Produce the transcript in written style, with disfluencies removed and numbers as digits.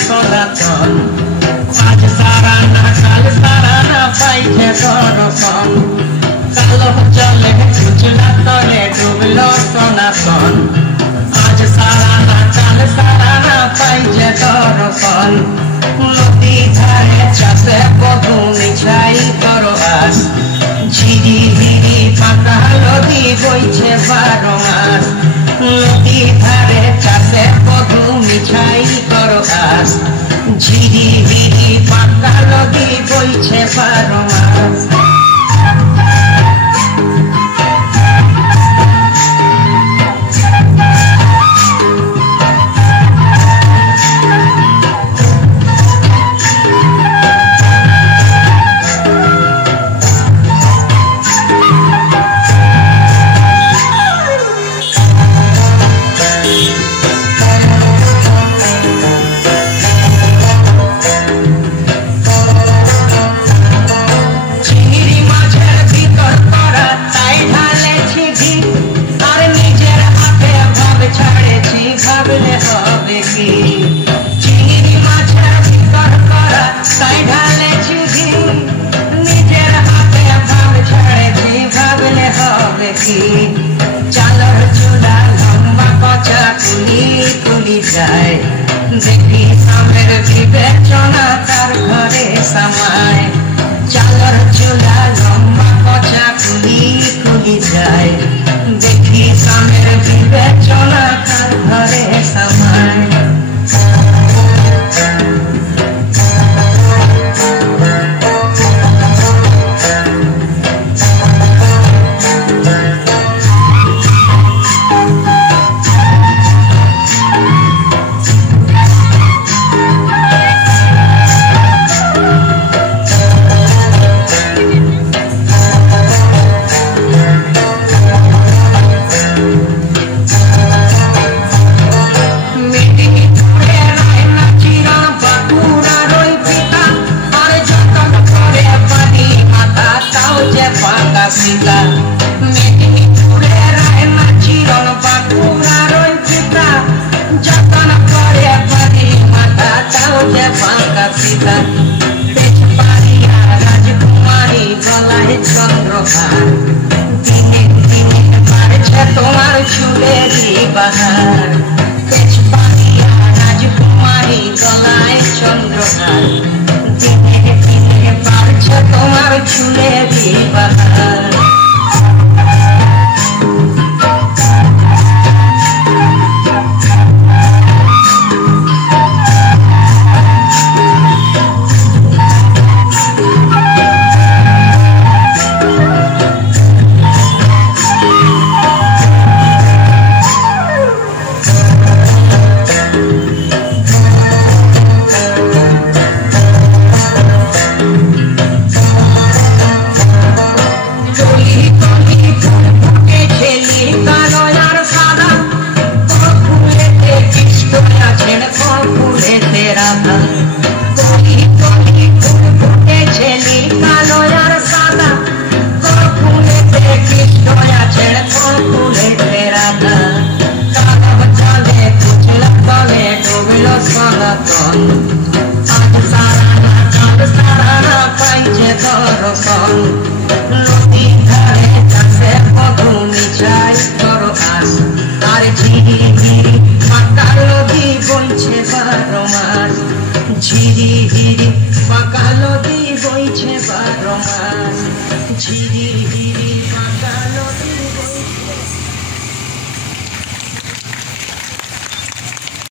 সনাতন আজ সারা না কাল সারা না পাইছে দর্শন কালো জলে বুঝলা তলে ডুবলো সনাতন আজ সারা না কাল সারা না পাইছে দর্শন নদী ধারে চাষে বধু মিছাই করবাস ঝিরি হিরি পাকা নদী বইছে 12 মাস নদী ধারে চাষে বধু মিছাই করবাস ঝিরি হিরি পাকা নদী বইছে 12 মাস চালর চুলা লম্বা কচা কুলি যায় দেখি সামের বিবেচনা তার ঘরে সামায় চালর চুলা লম্বা কচা কুলি যায় দেখি সামের বিবেচনা তার ঘরে সামায় তোমার চুলেরই বাহার তেজপাড়িয়া রাজকুমারী গলায় চন্দ্রহার দিনে দিনে বাড়ছে তোমার চুলেরই বাহার নদী ধারে চাষে বধু মিছাই করবাস আর ঝিরি হিরি পাকা নদী বইছে 12 মাস ঝিরি হিরি পাকা নদী বইছে 12 মাস ঝিরি হিরি পাকা নদী